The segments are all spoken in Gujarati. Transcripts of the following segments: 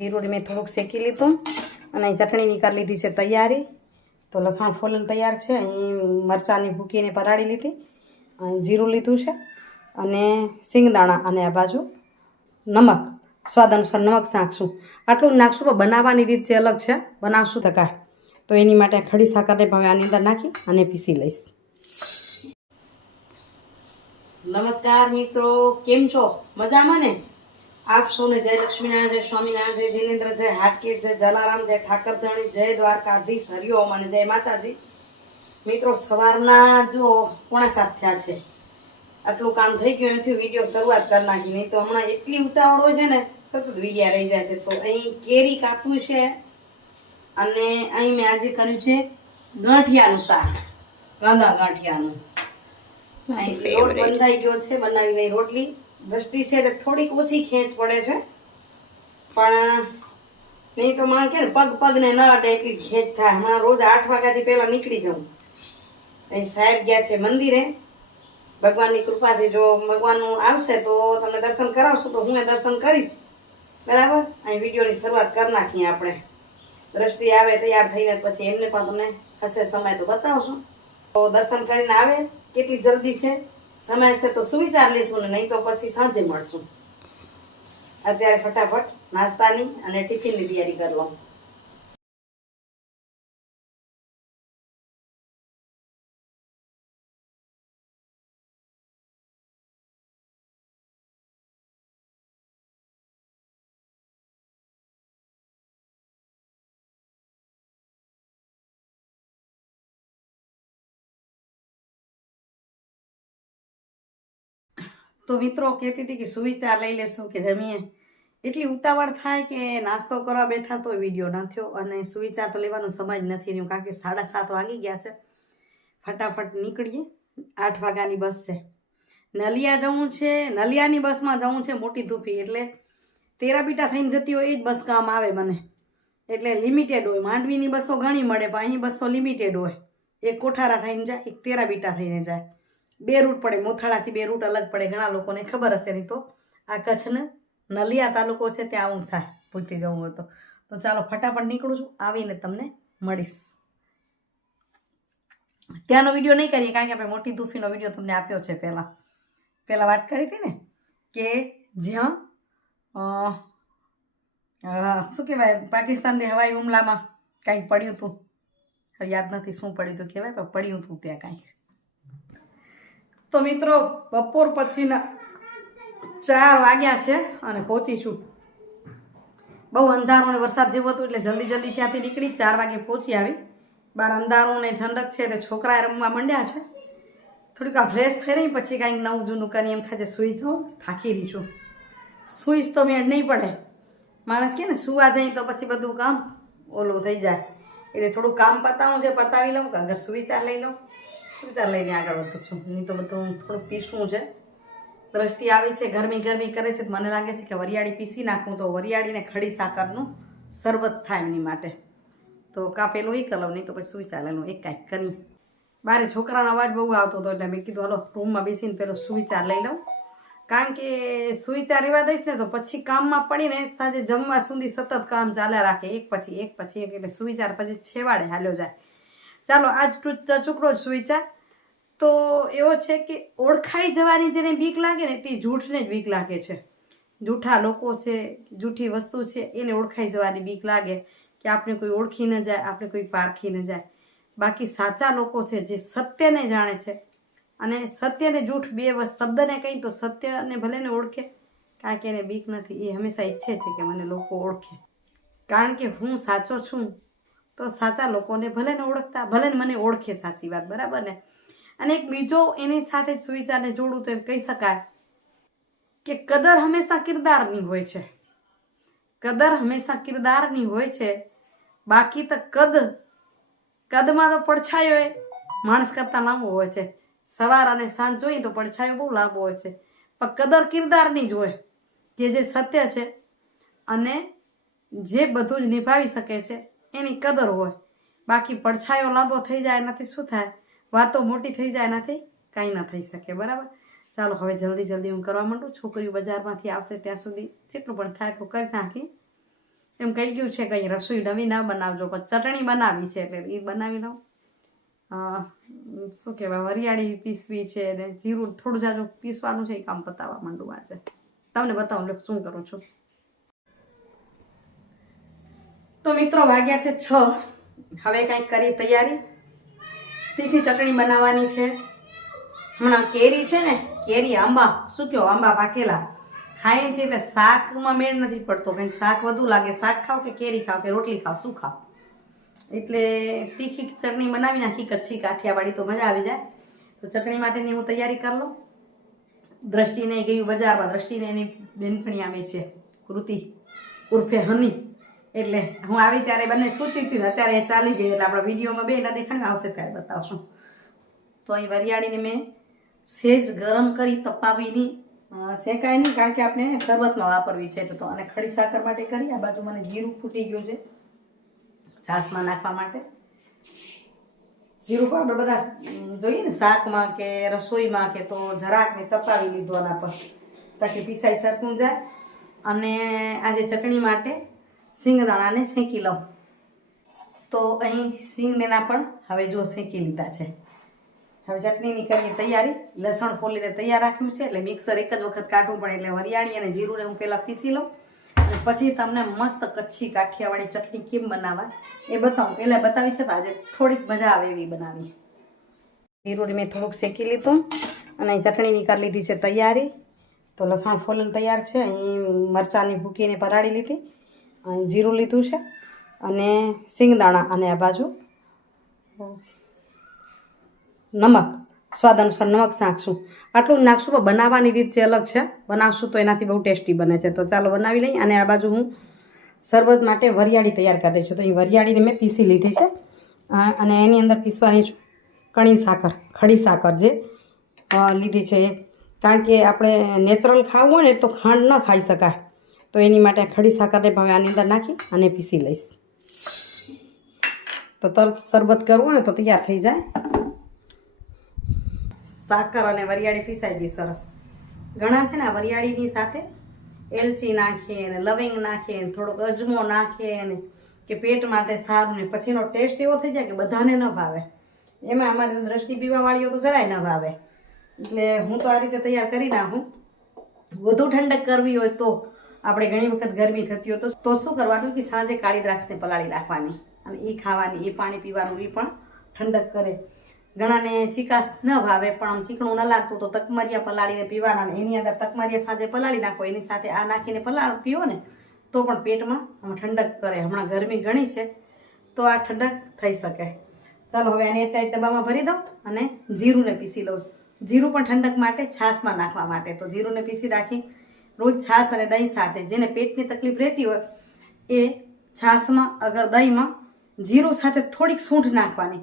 ઈરોડી મેં થોડુંક શેકી લીધું અને ચટણીની કરી લીધી છે તૈયારી. તો લસણ ફોલેલ તૈયાર છે. અહીં મરચાંની ભૂકીને પલાળી લીધી. અહીં જીરું લીધું છે અને સિંગદાણા અને આ બાજુ નમક. સ્વાદ અનુસાર નમક નાખશું. આટલું નાખશું, પણ બનાવવાની રીત જે અલગ છે. બનાવશું તો તો એની માટે ખડી સાકરને ભાવે આની અંદર નાખી અને પીસી લઈશ. નમસ્કાર મિત્રો, કેમ છો? મજામાં ને? આપ સૌને જય લક્ષ્મીનારાયણ જય સ્વામિનારાયણ જય જીનેન્દ્ર જય હાટકે જય જલારામ જય ઠાકરધણી જય દ્વારકાધીશ હરિઓમ અને જય માતાજી. મિત્રો સવારના જો પોણા સાત થયા છે. આટલું કામ થઈ ગયું એમથી વીડિયો શરૂઆત કરી નાખી. નહીં તો હમણાં એટલી ઉતાવળ હોય છે ને સતત વિડીયા રહી જાય છે. તો અહીં કેરી કાપ્યું છે અને અહીં મેં આજે કર્યું છે ગાંઠિયાનું શાક. કાંદા ગાંઠિયાનું. અહીં લોટ બંધાઈ ગયો છે બનાવી લઈ રોટલી. દ્રષ્ટિ છે એટલે થોડીક ઓછી ખેંચ પડે છે. પણ નહીં તો માણ કે પગ પગને ન અડે એટલી ખેંચ થાય. હમણાં રોજ આઠ વાગ્યાથી પહેલાં નીકળી જાઉં. અહીં સાહેબ ગયા છે મંદિરે. ભગવાનની કૃપાથી જો ભગવાનનું આવશે તો તમને દર્શન કરાવશું તો હું એ દર્શન કરીશ. બરાબર? અહીં વિડીયોની શરૂઆત કરી નાખીએ આપણે. દ્રષ્ટિ આવે, તૈયાર થઈને પછી એમને પણ તમને હશે સમય તો બતાવશું. તો દર્શન કરીને આવે. કેટલી જલ્દી છે? સમય છે તો સુવિચાર લઈશું ને નહીં તો પછી સાંજે મળશું. અત્યારે ફટાફટ નાસ્તાની અને ટિફિનની તૈયારી કરી તો મિત્રો કહેતી હતી કે સુવિચાર લઈ લેશું કે જમીએ. એટલી ઉતાવળ થાય કે નાસ્તો કરવા બેઠા તો વીડિયો ન થયો અને સુવિચાર તો લેવાનો સમય જ નથી રહ્યું, કારણ કે સાડા સાત વાગી ગયા છે. ફટાફટ નીકળીએ. આઠ વાગ્યાની બસ છે. નલિયા જવું છે, નલિયાની બસમાં જવું છે મોટી ધૂપી એટલે તેરા બીટા થઈને જતી હોય એ જ બસ કામ આવે મને. એટલે લિમિટેડ હોય. માંડવીની બસો ઘણી મળે, પણ અહીં બસો લિમિટેડ હોય. એક કોઠારા થઈને જાય, એક તેરા બીટા થઈને જાય. બે રૂટ પડે, મોથાળાથી બે રૂટ અલગ પડે, ઘણા લોકોને ખબર હશે નહીં તો. આ કચ્છને નલિયા તાલુકો છે, ત્યાં આવું થાય ભૂલતી જવું હોય તો. ચાલો ફટાફટ નીકળું છું, આવીને તમને મળીશ. ત્યાંનો વીડિયો નહીં કરીએ, કારણ કે આપણે મોટી દુફીનો વીડિયો તમને આપ્યો છે પહેલાં. પહેલાં વાત કરી હતી ને, કે જ્યાં શું કહેવાય, પાકિસ્તાનની હવાઈ હુમલામાં કાંઈક પડ્યું હતું. યાદ નથી શું પડ્યું હતું, કહેવાય, પણ પડ્યું હતું ત્યાં કાંઈક. તો મિત્રો, બપોર પછીના ચાર વાગ્યા છે અને પહોંચીશું. બહુ અંધારું અને વરસાદ જેવું હતું એટલે જલ્દી જલ્દી ત્યાંથી નીકળી ચાર વાગે પહોંચી આવી. બાર અંધારું ને ઠંડક છે એટલે છોકરાએ રમવા માંડ્યા છે. થોડીક આ ફ્રેશ રહી પછી કાંઈક નવું જૂનું કરી એમ થાય છે, સૂઈ જાઉં, થાકી રહી છું. તો મેળ નહીં પડે. માણસ કે ને, સુવા જઈ તો પછી બધું કામ ઓલું થઈ જાય. એટલે થોડું કામ પતાવું છે, પતાવી લઉં કે અગર સુવિચાર લઈ લઉં. સુવિચાર લઈને આગળ વધું છું? નહીં તો બધું થોડું પીસવું છે. દ્રષ્ટિ આવી છે, ગરમી ગરમી કરે છે. મને લાગે છે કે વરિયાળી પીસી નાખું તો વરિયાળીને ખડી સાકરનું શરબત થાય એમની માટે. તો કાપેલું એ કલમ, નહીં તો પછી સુવિચાર ચાલેલું એક કાંઈક કરી બારે છોકરાનો અવાજ બહુ આવતો હતો એટલે મેં કીધું, હલો, રૂમમાં બેસીને પેલો સુવિચાર લઈ લઉં. કારણ કે સુવિચાર એવા દઈશ ને તો પછી કામમાં પડીને સાંજે જમવા સુધી સતત કામ ચાલ્યા રાખે. એક પછી એક પછી એક, એટલે સુવિચાર પછી છેવાડે હાલ્યો જાય. ચાલો, આજ ચૂકડો જ જા તો એવો છે કે ઓળખાઈ જવાની જેને બીક લાગે ને તે જૂઠને જ બીક લાગે છે. જૂઠા લોકો છે, જૂઠી વસ્તુ છે, એને ઓળખાઈ જવાની બીક લાગે કે આપણે કોઈ ઓળખી ન જાય, આપણે કોઈ પારખી ન જાય. બાકી સાચા લોકો છે જે સત્યને જાણે છે. અને સત્યને જૂઠ બે શબ્દને કહી તો સત્યને ભલે ને ઓળખે કારણ કે એને બીક નથી. એ હંમેશા ઈચ્છે છે કે મને લોકો ઓળખે. કારણ કે હું સાચો છું તો સાચા લોકોને ભલે ને ઓળખતા, ભલે મને ઓળખે સાચી વાત, બરાબર ને? અને એક બીજો એની સાથે જ સુવિચારને જોડું તો એમ કહી શકાય કે કદર હંમેશા કિરદારની હોય છે. કદર હંમેશા કિરદારની હોય છે. બાકી તો કદ, કદમાં તો પડછાયો એ માણસ કરતાં લાંબો હોય છે. સવાર અને સાંજ જોઈએ તો પડછાયો બહુ લાંબો હોય છે. પણ કદર કિરદારની જ હોય કે જે સત્ય છે અને જે બધું જ નિભાવી શકે છે. એની કદર હોય. બાકી પડછાયો લાંબો થઈ જાય એનાથી શું થાય? વાતો મોટી થઈ જાય એનાથી કાંઈ ન થઈ શકે, બરાબર? ચાલો, હવે જલ્દી જલ્દી હું કરવા માંડું. છોકરીઓ બજારમાંથી આવશે ત્યાં સુધી જેટલું પણ થાય એટલું કરી નાખી. એમ કહી ગયું છે કંઈ રસોઈ નવી ના બનાવજો, પણ ચટણી બનાવી છે એટલે એ બનાવી લઉં. શું કહેવાય, વરિયાળી પીસવી છે ને જીરું થોડું જાજુ પીસવાનું છે, એ કામ પતાવવા માંડું આજે. તમને બતાવું શું કરું છું? તો મિત્રો વાગ્યા છે છ. હવે કંઈક કરી તૈયારી. તીખી ચટણી બનાવવાની છે. હમણાં કેરી છે ને, કેરી, આંબા, શું કહો આંબા પાકેલા. ખાઈએ છીએ એટલે શાકમાં મેળ નથી પડતો. કંઈક શાક વધુ લાગે, શાક ખાવ કે કેરી ખાવ કે રોટલી ખાવ, શું ખાવ? એટલે તીખી ચટણી બનાવી નાખી, કચ્છી કાઠિયાવાડી તો મજા આવી જાય. તો ચટણી માટેની હું તૈયારી કરી લઉં. દ્રષ્ટિને ગયું બજારમાં, દ્રષ્ટિને એની બેનપણી આવે છે. કૃતિ ઉર્ફે હની. એટલે હું આવી ત્યારે બંને સૂતી હતી અત્યારે એ ચાલી ગઈ, એટલે આપણા વિડીયોમાં બે એના દેખાડવા આવશે ત્યારે બતાવશું. તો અહીં વરિયાળીને મેં સેજ ગરમ કરી તપાવીની શેકાય નહીં કારણ કે આપણે શરબતમાં વાપરવી છે. તો અને ખડી સાકર માટે કરી, આ બાજુ મને જીરું ફૂટી ગયું છે છાશમાં નાખવા માટે. જીરું પાવડર બધા જોઈએ ને શાકમાં કે રસોઈમાં કે તો જરાક મેં તપાવી લીધો આના પર, તાકી પીસાઈ સરખું જાય. અને આજે ચટણી માટે સિંગદાણાને શેકી લઉં. તો અહીં સિંગદાણા પણ હવે જો શેકી લીધા છે. હવે ચટણીની કરીએ તૈયારી, લસણ ફોલીને તૈયાર રાખ્યું છે, એટલે મિક્સર એક જ વખત કાઢવું પડે એટલે વરિયાળી અને જીરુંને હું પહેલાં પીસી લઉં. અને પછી તમને મસ્ત કચ્છી કાઠિયાવાડી ચટણી કેમ બનાવવા એ બતાવું. પહેલાં બતાવી છે આજે થોડીક મજા આવે એવી બનાવી જીરું મેં થોડુંક શેકી લીધું અને ચટણીની કરી લીધી છે તૈયારી. તો લસણ ફોલન તૈયાર છે. અહીં મરચાંની ભૂકીને પરાળી લીધી. જીરું લીધું છે અને સિંગદાણા અને આ બાજુ નમક, સ્વાદ અનુસાર નમક નાખશું. આટલું નાખશું, પણ બનાવવાની રીત જે અલગ છે. બનાવશું તો એનાથી બહુ ટેસ્ટી બને છે. તો ચાલો બનાવી લઈએ અને આ બાજુ હું શરબત માટે વરિયાળી તૈયાર કરી છું તો અહીં વરિયાળીને મેં પીસી લીધી છે. અને એની અંદર પીસવાની છું કણી સાકર, ખડી સાકર જે લીધી છે કારણ કે આપણે નેચરલ ખાવું હોય ને તો ખાંડ ન ખાઈ શકાય. તો એની માટે ખડી સાકરને હવે આની અંદર નાખી અને પીસી લઈશ. તો તરત શરબત કરવું ને તો તૈયાર થઈ જાય. સાકર અને વરિયાળી પીસાઈ ગઈ સરસ. ઘણા છે ને વરિયાળીની સાથે એલચી નાખીએ ને લવિંગ નાખીએ ને થોડોક અજમો નાખીએ ને કે પેટ માટે સારું ને પછી એનો ટેસ્ટ એવો થઈ જાય કે બધાને ન ભાવે. એમાં અમારી દ્રષ્ટિ પીવાવાળીઓ તો જરાય ન ભાવે. એટલે હું તો આ રીતે તૈયાર કરી નાખું. વધુ ઠંડક કરવી હોય તો આપણે ઘણી વખત ગરમી થતી હોય તો શું કરવાનું કે સાંજે કાળી દ્રાક્ષને પલાળી રાખવાની અને એ ખાવાની એ પાણી પીવાનું એ પણ ઠંડક કરે. ઘણાને ચીકાશ ન ભાવે, પણ આમ ચીકણું ન લાગતું તો તકમરિયા પલાળીને પીવાના એની અંદર તકમરિયા સાંજે પલાળી નાખો, એની સાથે આ નાખીને પલાળ પીવો ને, તો પણ પેટમાં ઠંડક કરે. હમણાં ગરમી ઘણી છે, તો આ ઠંડક થઈ શકે. ચાલો, હવે આને એક ડબ્બામાં ભરી દઉં અને જીરુંને પીસી લઉં. જીરું પણ ઠંડક માટે છાશમાં નાખવા માટે. તો જીરુંને પીસી રાખી રોજ છાશ અને દહીં સાથે. જેને પેટની તકલીફ રહેતી હોય એ છાશમાં અગર દહીંમાં જીરું સાથે થોડીક સૂંઠ નાખવાની.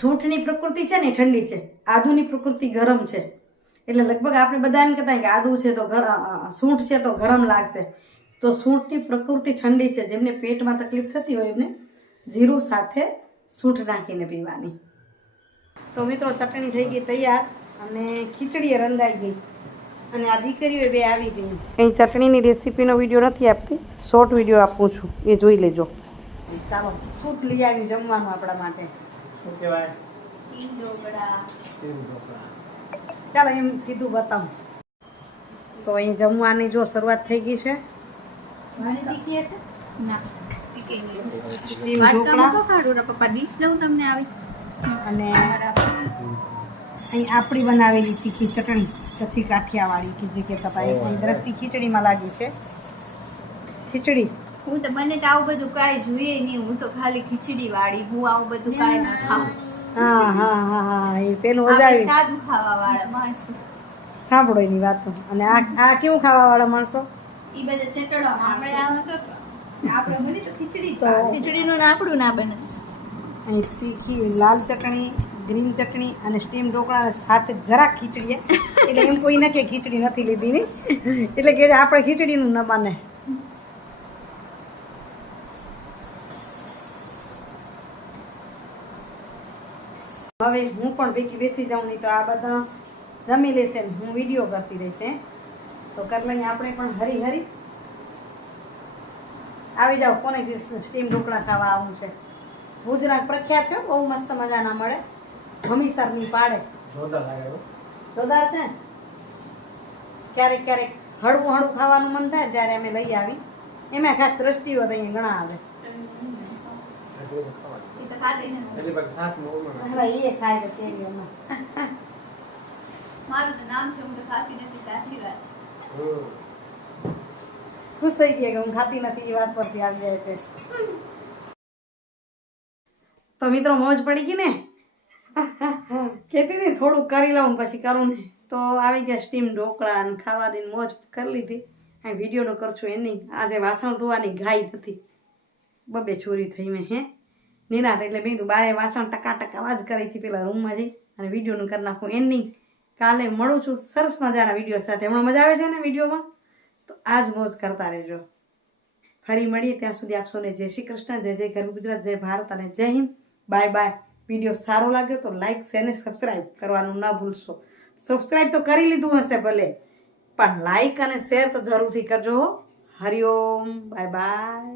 સૂંઠની પ્રકૃતિ છે ને ઠંડી છે. આદુની પ્રકૃતિ ગરમ છે. એટલે લગભગ આપણે બધા એમ કહેતા કે આદુ છે તો સૂંઠ છે તો ગરમ લાગશે. તો સૂંઠની પ્રકૃતિ ઠંડી છે. જેમને પેટમાં તકલીફ થતી હોય એમને જીરું સાથે સૂંઠ નાખીને પીવાની. તો મિત્રો, ચટણી થઈ ગઈ તૈયાર અને ખીચડી રંધાઈ ગઈ. અને આ દીકરીઓ બે આવી ગયું અહીં ચટણીની રેસીપીનો વીડિયો નથી આપતી. શોર્ટ વીડિયો આપું છું. એ જોઈ લેજો. ચાલો શું લઈ આવ્યું જમવાનું આપણા માટે. શું કહેવાય? ચાલો એમ સીધું બતાવું. તો અહીં જમવાની જો શરૂઆત થઈ ગઈ છે. અને અહીં આપણી બનાવેલી તીખી ચટણી પછી કાઠિયાવાડી કે જે કે એ અહીં દ્રષ્ટિ ખીચડીમાં લાગી છે. ખીચડી? હું તો મને તો આવું બધું કાંઈ જોઈએ નહીં હું તો ખાલી ખીચડી વાળી હું આવું બધું કાંઈ ના ખાઉં. હા હા હા હા એ પેલું સાદું ખાવા વાળા માણસો. સાંભળો એની વાતો. અને આ આ કેવું ખાવાવાળા માણસો? એ બધા ચટડવા આપણે આપણે બને તો ખીચડી ખીચડીનું નાકડું ના બને. અહીં તીખી લાલ ચટણી ગ્રીન ચટણી અને સ્ટીમ ઢોકળા સાથે જરાક ખીચડી એટલે એમ કોઈ કે ખીચડી નથી લીધી ની એટલે કે આપણે ખીચડીનું ન બને. હવે હું પણ ભેગી બેસી જાઉં નહીં તો આ બધા જમી લેશે હું વીડિયો કરતી રહેશે તો કર લઈએ આપણે પણ હરી હરી આવી જાઓ. કોને સ્ટીમ ઢોકળા ખાવા આવું છે? ભુજના પ્રખ્યાત છે, બહુ મસ્ત મજાના મળે. હમીસરની પાડે. જોરદાર છે ક્યારેક ક્યારેક હળવું હળવું ખાવાનું મન થાય ત્યારે અમે લઈ આવી. એમાં ખાસ દ્રષ્ટિઓ તો અહીંયા ઘણા આવે. ખુશ થઈ ગયા કે હું ખાતી નથી એ વાત પરથી આવી જાય તો મિત્રો મોજ પડી ગઈ ને? કહેતી હતી થોડુંક કરી લઉં પછી કરું ને. તો આવી ગયા સ્ટીમ ઢોકળા અને ખાવાની મોજ કરી લીધી. આ વિડીયોનો છું એની આજે વાસણ ધોવાની ઘાઈ નથી બબે ચોરી થઈ મેં, હે? નિનાથ એટલે મેં બારે વાસણ ટકા ટકા જ કરી હતી પેલા રૂમમાં જઈ. અને વિડીયોનું કરી નાખું એની કાલે મળું છું સરસ મજાના વીડિયો સાથે. હમણાં મજા આવે છે ને વિડીયોમાં તો આજ મોજ કરતા રહેજો. ફરી મળીએ ત્યાં સુધી આપશોને જય શ્રી કૃષ્ણ, જય જય ગરવી ગુજરાત, જય ભારત અને જય હિન્દ. બાય બાય વીડિયો સારો લાગ્યો તો લાઈક શેર અને સબસ્ક્રાઈબ કરવાનું ના ભૂલશો સબસ્ક્રાઈબ તો કરી લીધું હશે ભલે, પણ લાઈક અને શેર તો જરૂરથી કરજો. Hariom bye bye